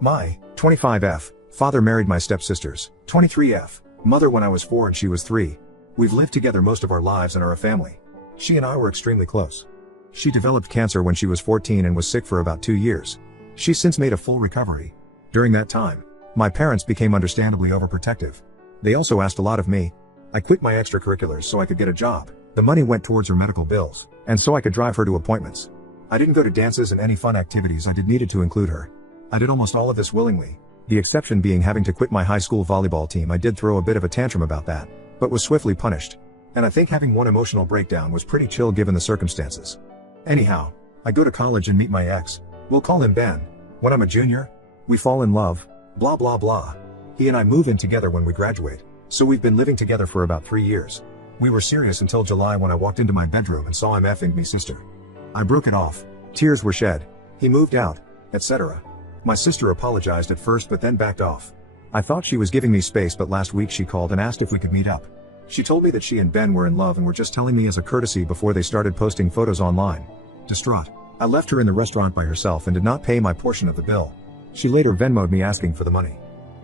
My 25F father married my stepsisters. 23F mother when I was 4 and she was 3. We've lived together most of our lives and are a family. She and I were extremely close. She developed cancer when she was 14 and was sick for about 2 years. She's since made a full recovery. During that time, my parents became understandably overprotective. They also asked a lot of me. I quit my extracurriculars so I could get a job. The money went towards her medical bills, and so I could drive her to appointments. I didn't go to dances and any fun activities I needed to include her. I did almost all of this willingly, the exception being having to quit my high school volleyball team. I did throw a bit of a tantrum about that, but was swiftly punished. And I think having one emotional breakdown was pretty chill given the circumstances. Anyhow, I go to college and meet my ex. We'll call him Ben. When I'm a junior, we fall in love, blah blah blah. He and I move in together when we graduate, so we've been living together for about 3 years. We were serious until July when I walked into my bedroom and saw him effing me sister. I broke it off. Tears were shed. He moved out, etc. My sister apologized at first but then backed off. I thought she was giving me space, but last week she called and asked if we could meet up. She told me that she and Ben were in love and were just telling me as a courtesy before they started posting photos online. Distraught, I left her in the restaurant by herself and did not pay my portion of the bill. She later Venmo'd me asking for the money.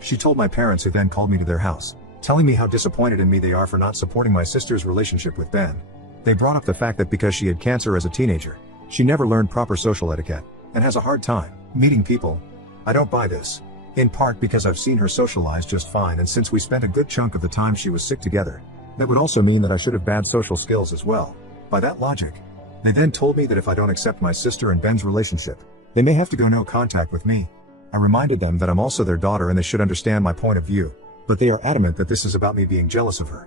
She told my parents, who then called me to their house, telling me how disappointed in me they are for not supporting my sister's relationship with Ben. They brought up the fact that because she had cancer as a teenager, she never learned proper social etiquette, and has a hard time meeting people. I don't buy this. In part because I've seen her socialize just fine, and since we spent a good chunk of the time she was sick together, that would also mean that I should have bad social skills as well. By that logic, they then told me that if I don't accept my sister and Ben's relationship, they may have to go no contact with me. I reminded them that I'm also their daughter and they should understand my point of view, but they are adamant that this is about me being jealous of her.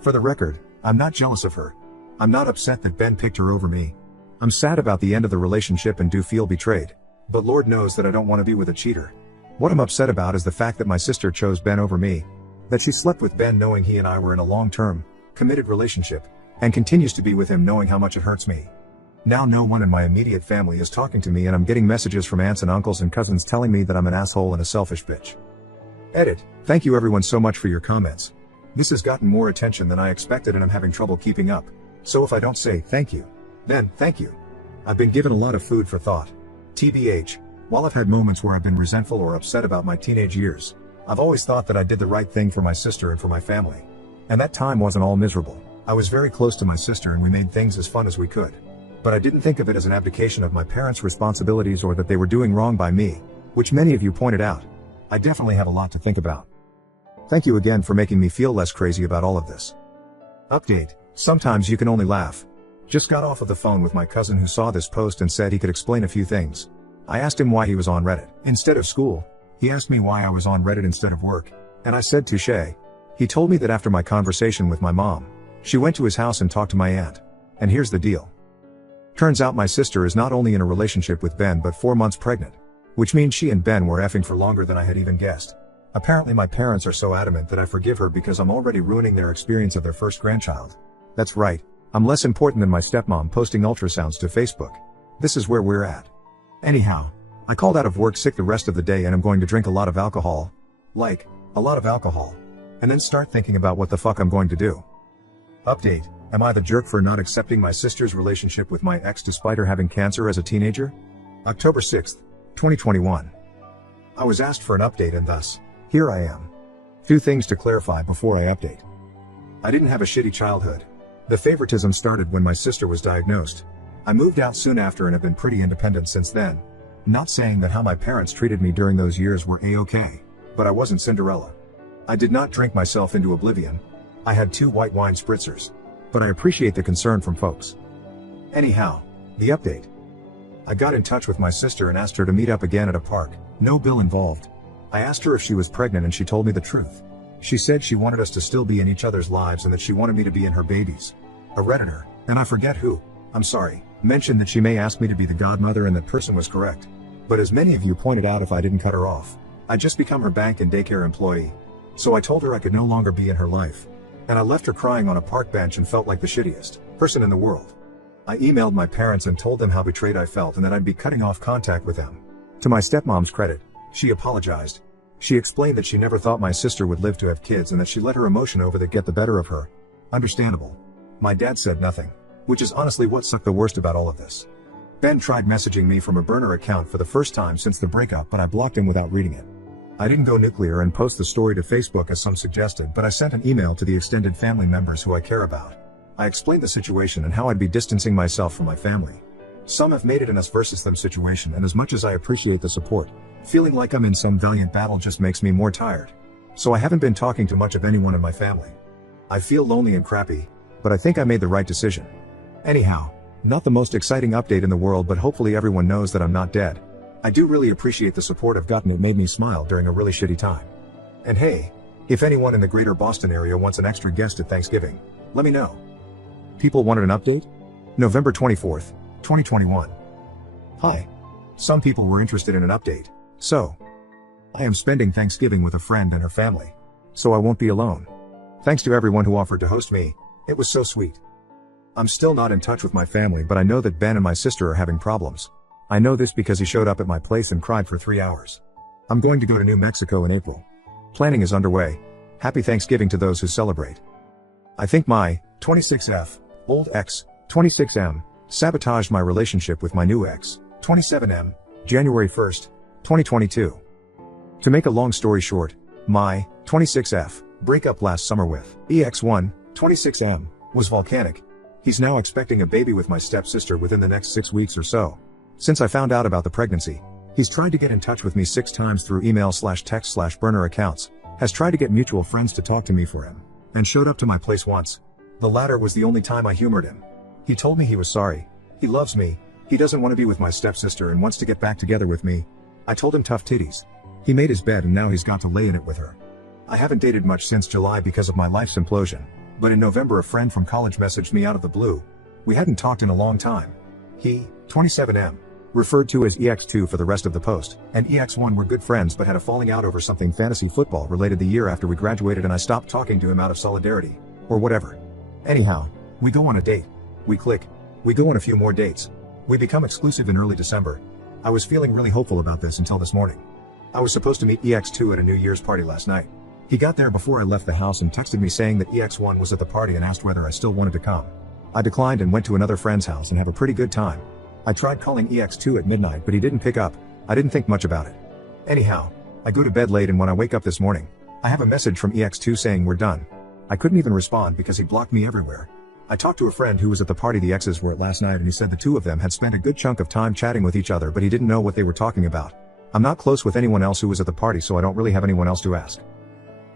For the record, I'm not jealous of her. I'm not upset that Ben picked her over me. I'm sad about the end of the relationship and do feel betrayed, but Lord knows that I don't want to be with a cheater. What I'm upset about is the fact that my sister chose Ben over me, that she slept with Ben knowing he and I were in a long-term, committed relationship, and continues to be with him knowing how much it hurts me. Now no one in my immediate family is talking to me and I'm getting messages from aunts and uncles and cousins telling me that I'm an asshole and a selfish bitch. Edit. Thank you everyone so much for your comments. This has gotten more attention than I expected and I'm having trouble keeping up. So if I don't say thank you, then thank you. I've been given a lot of food for thought. TBH, while I've had moments where I've been resentful or upset about my teenage years, I've always thought that I did the right thing for my sister and for my family. And that time wasn't all miserable. I was very close to my sister and we made things as fun as we could. But I didn't think of it as an abdication of my parents' responsibilities or that they were doing wrong by me, which many of you pointed out. I definitely have a lot to think about. Thank you again for making me feel less crazy about all of this. Update. Sometimes you can only laugh. Just got off of the phone with my cousin who saw this post and said he could explain a few things. I asked him why he was on Reddit instead of school. He asked me why I was on Reddit instead of work, and I said touche. He told me that after my conversation with my mom, she went to his house and talked to my aunt. And here's the deal. Turns out my sister is not only in a relationship with Ben but 4 months pregnant, which means she and Ben were effing for longer than I had even guessed. Apparently my parents are so adamant that I forgive her because I'm already ruining their experience of their first grandchild. That's right, I'm less important than my stepmom posting ultrasounds to Facebook. This is where we're at. Anyhow, I called out of work sick the rest of the day and I'm going to drink a lot of alcohol. Like, a lot of alcohol. And then start thinking about what the fuck I'm going to do. Update. Am I the jerk for not accepting my sister's relationship with my ex despite her having cancer as a teenager? October 6th, 2021. I was asked for an update and thus, here I am. Few things to clarify before I update. I didn't have a shitty childhood. The favoritism started when my sister was diagnosed. I moved out soon after and have been pretty independent since then. Not saying that how my parents treated me during those years were a-okay, but I wasn't Cinderella. I did not drink myself into oblivion. I had 2 white wine spritzers. But I appreciate the concern from folks. Anyhow, the update. I got in touch with my sister and asked her to meet up again at a park, no bill involved. I asked her if she was pregnant and she told me the truth. She said she wanted us to still be in each other's lives and that she wanted me to be in her babies. A Redditor, and I forget who, I'm sorry, mentioned that she may ask me to be the godmother and that person was correct. But as many of you pointed out, if I didn't cut her off, I'd just become her bank and daycare employee. So I told her I could no longer be in her life. And I left her crying on a park bench and felt like the shittiest person in the world. I emailed my parents and told them how betrayed I felt and that I'd be cutting off contact with them. To my stepmom's credit, she apologized. She explained that she never thought my sister would live to have kids and that she let her emotion over that get the better of her. Understandable. My dad said nothing, which is honestly what sucked the worst about all of this. Ben tried messaging me from a burner account for the first time since the breakup, but I blocked him without reading it. I didn't go nuclear and post the story to Facebook as some suggested, but I sent an email to the extended family members who I care about. I explained the situation and how I'd be distancing myself from my family. Some have made it an us versus them situation, and as much as I appreciate the support, feeling like I'm in some valiant battle just makes me more tired. So I haven't been talking to much of anyone in my family. I feel lonely and crappy, but I think I made the right decision. Anyhow, not the most exciting update in the world, but hopefully everyone knows that I'm not dead. I do really appreciate the support I've gotten. It made me smile during a really shitty time. And hey, if anyone in the greater Boston area wants an extra guest at Thanksgiving, let me know. People wanted an update? November 24th, 2021. Hi. Some people were interested in an update. So, I am spending Thanksgiving with a friend and her family. So I won't be alone. Thanks to everyone who offered to host me. It was so sweet. I'm still not in touch with my family, but I know that Ben and my sister are having problems. I know this because he showed up at my place and cried for 3 hours. I'm going to go to New Mexico in April. Planning is underway. Happy Thanksgiving to those who celebrate. I think my 26F, old ex, 26M, sabotaged my relationship with my new ex, 27M, January 1st, 2022. To make a long story short, my 26F breakup last summer with EX1, 26M, was volcanic. He's now expecting a baby with my stepsister within the next 6 weeks or so. Since I found out about the pregnancy, he's tried to get in touch with me 6 times through email/text/burner accounts, has tried to get mutual friends to talk to me for him, and showed up to my place once. The latter was the only time I humored him. He told me he was sorry. He loves me. He doesn't want to be with my stepsister and wants to get back together with me. I told him tough titties. He made his bed and now he's got to lay in it with her. I haven't dated much since July because of my life's implosion. But in November a friend from college messaged me out of the blue. We hadn't talked in a long time. He, 27M, referred to as EX2 for the rest of the post, and EX1 were good friends but had a falling out over something fantasy football related the year after we graduated, and I stopped talking to him out of solidarity, or whatever. Anyhow, we go on a date. We click. We go on a few more dates. We become exclusive in early December. I was feeling really hopeful about this until this morning. I was supposed to meet EX2 at a New Year's party last night. He got there before I left the house and texted me saying that EX1 was at the party and asked whether I still wanted to come. I declined and went to another friend's house and have a pretty good time. I tried calling EX2 at midnight but he didn't pick up. I didn't think much about it. Anyhow, I go to bed late and when I wake up this morning, I have a message from EX2 saying we're done. I couldn't even respond because he blocked me everywhere. I talked to a friend who was at the party the exes were at last night and he said the two of them had spent a good chunk of time chatting with each other but he didn't know what they were talking about. I'm not close with anyone else who was at the party, so I don't really have anyone else to ask.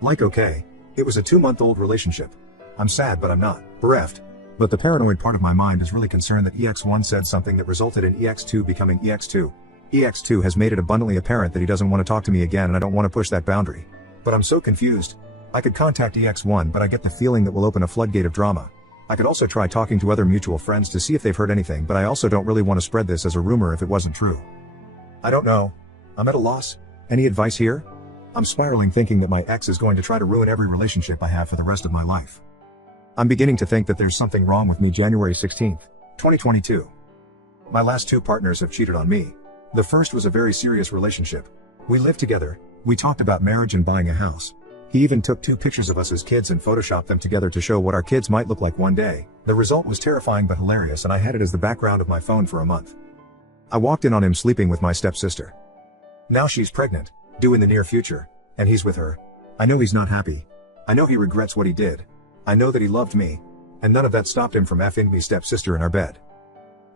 Like okay, it was a 2-month-old relationship. I'm sad but I'm not bereft. But the paranoid part of my mind is really concerned that EX1 said something that resulted in EX2 becoming EX2. EX2 has made it abundantly apparent that he doesn't want to talk to me again and I don't want to push that boundary. But I'm so confused. I could contact EX1 but I get the feeling that will open a floodgate of drama. I could also try talking to other mutual friends to see if they've heard anything, but I also don't really want to spread this as a rumor if it wasn't true. I don't know. I'm at a loss. Any advice here? I'm spiraling thinking that my ex is going to try to ruin every relationship I have for the rest of my life. I'm beginning to think that there's something wrong with me. January 16th, 2022. My last 2 partners have cheated on me. The first was a very serious relationship. We lived together, we talked about marriage and buying a house. He even took 2 pictures of us as kids and photoshopped them together to show what our kids might look like one day. The result was terrifying but hilarious and I had it as the background of my phone for a month. I walked in on him sleeping with my stepsister. Now she's pregnant, due in the near future, and he's with her. I know he's not happy. I know he regrets what he did. I know that he loved me, and none of that stopped him from effing me stepsister in our bed.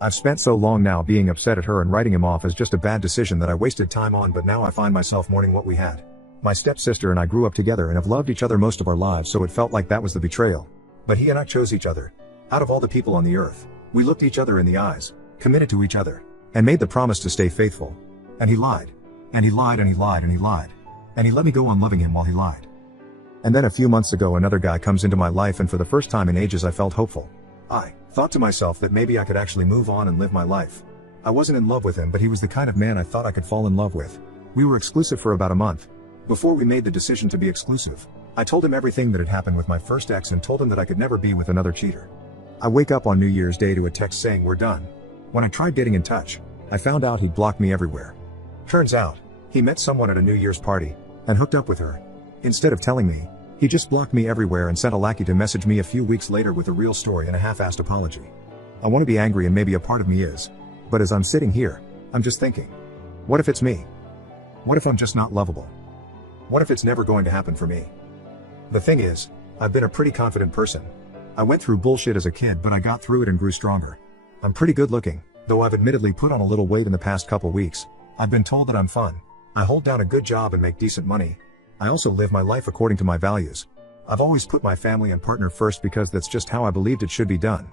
I've spent so long now being upset at her and writing him off as just a bad decision that I wasted time on, but now I find myself mourning what we had. My stepsister and I grew up together and have loved each other most of our lives, so it felt like that was the betrayal. But he and I chose each other. Out of all the people on the earth, we looked each other in the eyes, committed to each other, and made the promise to stay faithful. And he lied. And he lied and he lied and he lied. And he let me go on loving him while he lied. And then a few months ago another guy comes into my life and for the first time in ages I felt hopeful. I thought to myself that maybe I could actually move on and live my life. I wasn't in love with him, but he was the kind of man I thought I could fall in love with. We were exclusive for about a month. Before we made the decision to be exclusive, I told him everything that had happened with my first ex and told him that I could never be with another cheater. I wake up on New Year's Day to a text saying we're done. When I tried getting in touch, I found out he'd blocked me everywhere. Turns out, he met someone at a New Year's party, and hooked up with her. Instead of telling me, he just blocked me everywhere and sent a lackey to message me a few weeks later with a real story and a half-assed apology. I want to be angry and maybe a part of me is. But as I'm sitting here, I'm just thinking, what if it's me? What if I'm just not lovable? What if it's never going to happen for me? The thing is, I've been a pretty confident person. I went through bullshit as a kid, but I got through it and grew stronger. I'm pretty good looking, though I've admittedly put on a little weight in the past couple weeks. I've been told that I'm fun. I hold down a good job and make decent money. I also live my life according to my values. I've always put my family and partner first because that's just how I believed it should be done.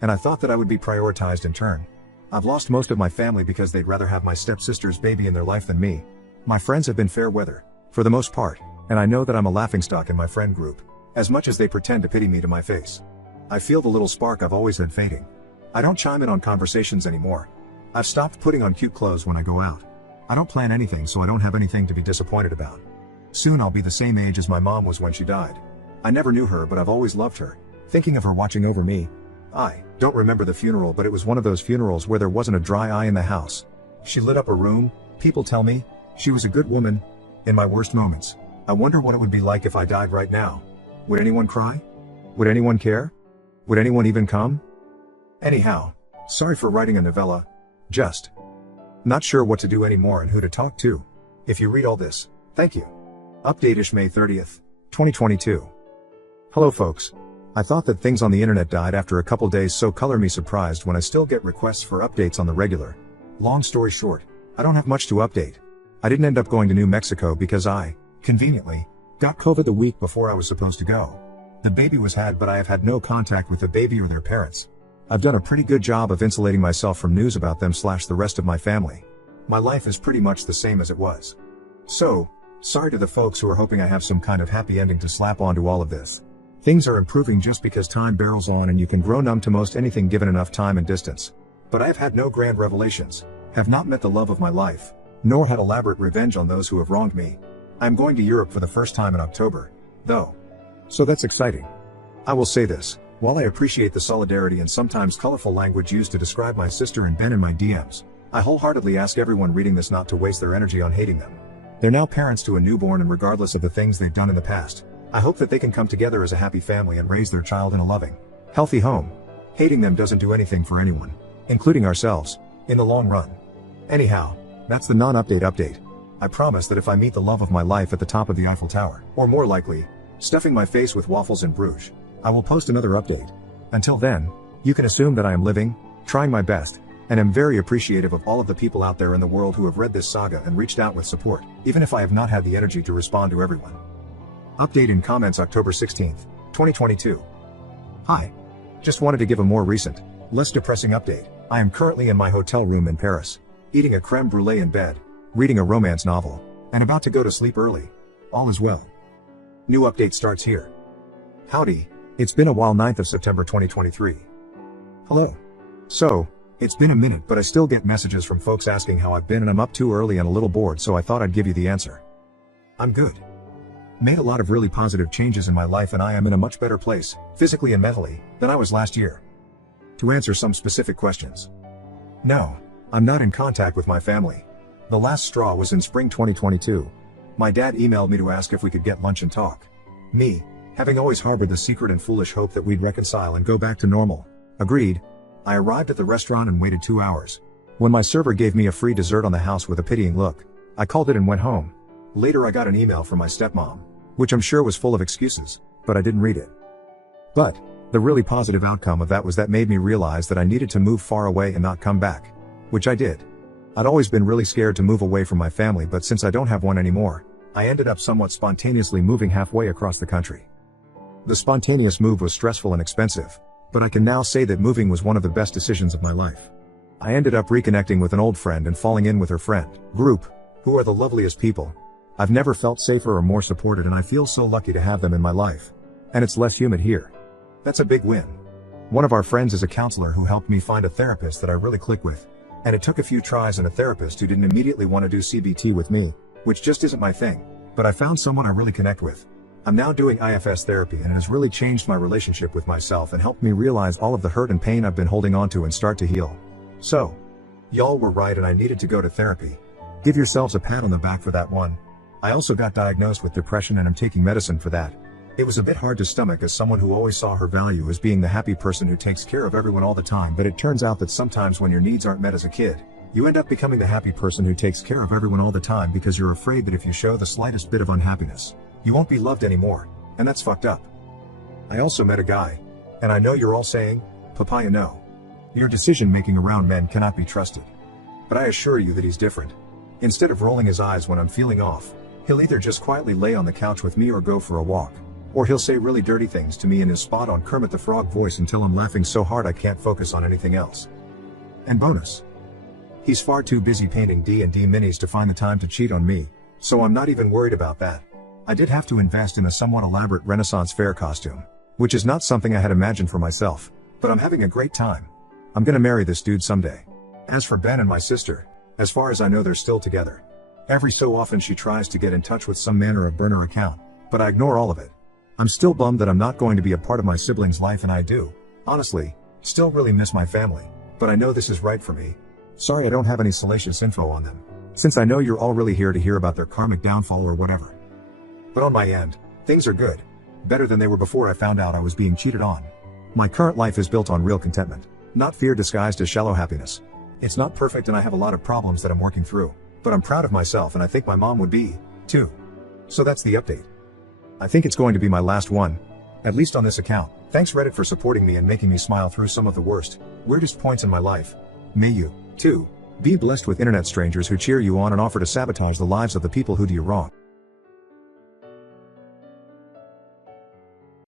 And I thought that I would be prioritized in turn. I've lost most of my family because they'd rather have my stepsister's baby in their life than me. My friends have been fair weather, for the most part, and I know that I'm a laughingstock in my friend group, as much as they pretend to pity me to my face. I feel the little spark I've always had fading. I don't chime in on conversations anymore. I've stopped putting on cute clothes when I go out. I don't plan anything, so I don't have anything to be disappointed about. Soon I'll be the same age as my mom was when she died. I never knew her, but I've always loved her, thinking of her watching over me. I don't remember the funeral, but it was one of those funerals where there wasn't a dry eye in the house. She lit up a room. People tell me she was a good woman. In my worst moments, I wonder what it would be like if I died right now. Would anyone cry? Would anyone care? Would anyone even come? Anyhow, sorry for writing a novella. Just not sure what to do anymore and who to talk to. If you read all this, thank you. Update-ish May 30th, 2022. Hello folks. I thought that things on the internet died after a couple days, so color me surprised when I still get requests for updates on the regular. Long story short, I don't have much to update. I didn't end up going to New Mexico because I, conveniently, got COVID the week before I was supposed to go. The baby was had, but I have had no contact with the baby or their parents. I've done a pretty good job of insulating myself from news about them / the rest of my family. My life is pretty much the same as it was. So, sorry to the folks who are hoping I have some kind of happy ending to slap onto all of this. Things are improving just because time barrels on and you can grow numb to most anything given enough time and distance. But I have had no grand revelations, have not met the love of my life, nor had elaborate revenge on those who have wronged me. I'm going to Europe for the first time in October, though. So that's exciting. I will say this, while I appreciate the solidarity and sometimes colorful language used to describe my sister and Ben in my DMs, I wholeheartedly ask everyone reading this not to waste their energy on hating them. They're now parents to a newborn, and regardless of the things they've done in the past, I hope that they can come together as a happy family and raise their child in a loving, healthy home. Hating them doesn't do anything for anyone, including ourselves, in the long run. Anyhow, that's the non-update update. I promise that if I meet the love of my life at the top of the Eiffel Tower, or more likely, stuffing my face with waffles in Bruges, I will post another update. Until then, you can assume that I am living, trying my best, and am very appreciative of all of the people out there in the world who have read this saga and reached out with support, even if I have not had the energy to respond to everyone. Update in comments October 16th, 2022. Hi. Just wanted to give a more recent, less depressing update. I am currently in my hotel room in Paris, eating a creme brulee in bed, reading a romance novel, and about to go to sleep early. All is well. New update starts here. Howdy. It's been a while. 9th of September 2023. Hello. So, it's been a minute, but I still get messages from folks asking how I've been, and I'm up too early and a little bored, so I thought I'd give you the answer. I'm good. Made a lot of really positive changes in my life, and I am in a much better place, physically and mentally, than I was last year. To answer some specific questions. No, I'm not in contact with my family. The last straw was in spring 2022. My dad emailed me to ask if we could get lunch and talk. Me, having always harbored the secret and foolish hope that we'd reconcile and go back to normal, agreed. I arrived at the restaurant and waited 2 hours. When my server gave me a free dessert on the house with a pitying look, I called it and went home. Later I got an email from my stepmom, which I'm sure was full of excuses, but I didn't read it. But the really positive outcome of that was that made me realize that I needed to move far away and not come back, which I did. I'd always been really scared to move away from my family, but since I don't have one anymore, I ended up somewhat spontaneously moving halfway across the country. The spontaneous move was stressful and expensive, but I can now say that moving was one of the best decisions of my life. I ended up reconnecting with an old friend and falling in with her friend group, who are the loveliest people. I've never felt safer or more supported, and I feel so lucky to have them in my life. And it's less humid here. That's a big win. One of our friends is a counselor who helped me find a therapist that I really click with. And it took a few tries and a therapist who didn't immediately want to do CBT with me, which just isn't my thing. But I found someone I really connect with. I'm now doing IFS therapy, and it has really changed my relationship with myself and helped me realize all of the hurt and pain I've been holding on to and start to heal. So, y'all were right, and I needed to go to therapy. Give yourselves a pat on the back for that one. I also got diagnosed with depression and I'm taking medicine for that. It was a bit hard to stomach as someone who always saw her value as being the happy person who takes care of everyone all the time, but it turns out that sometimes when your needs aren't met as a kid, you end up becoming the happy person who takes care of everyone all the time because you're afraid that if you show the slightest bit of unhappiness, you won't be loved anymore, and that's fucked up. I also met a guy, and I know you're all saying, Papaya, no. Your decision making around men cannot be trusted. But I assure you that he's different. Instead of rolling his eyes when I'm feeling off, he'll either just quietly lay on the couch with me or go for a walk. Or he'll say really dirty things to me in his spot-on Kermit the Frog voice until I'm laughing so hard I can't focus on anything else. And bonus. He's far too busy painting D&D minis to find the time to cheat on me, so I'm not even worried about that. I did have to invest in a somewhat elaborate Renaissance fair costume, which is not something I had imagined for myself, but I'm having a great time. I'm gonna marry this dude someday. As for Ben and my sister, as far as I know they're still together. Every so often she tries to get in touch with some manner of burner account, but I ignore all of it. I'm still bummed that I'm not going to be a part of my siblings' life, and I do, honestly, still really miss my family, but I know this is right for me. Sorry I don't have any salacious info on them, since I know you're all really here to hear about their karmic downfall or whatever. But on my end, things are good. Better than they were before I found out I was being cheated on. My current life is built on real contentment, not fear disguised as shallow happiness. It's not perfect and I have a lot of problems that I'm working through, but I'm proud of myself and I think my mom would be, too. So that's the update. I think it's going to be my last one, at least on this account. Thanks Reddit for supporting me and making me smile through some of the worst, weirdest points in my life. May you, too, be blessed with internet strangers who cheer you on and offer to sabotage the lives of the people who do you wrong.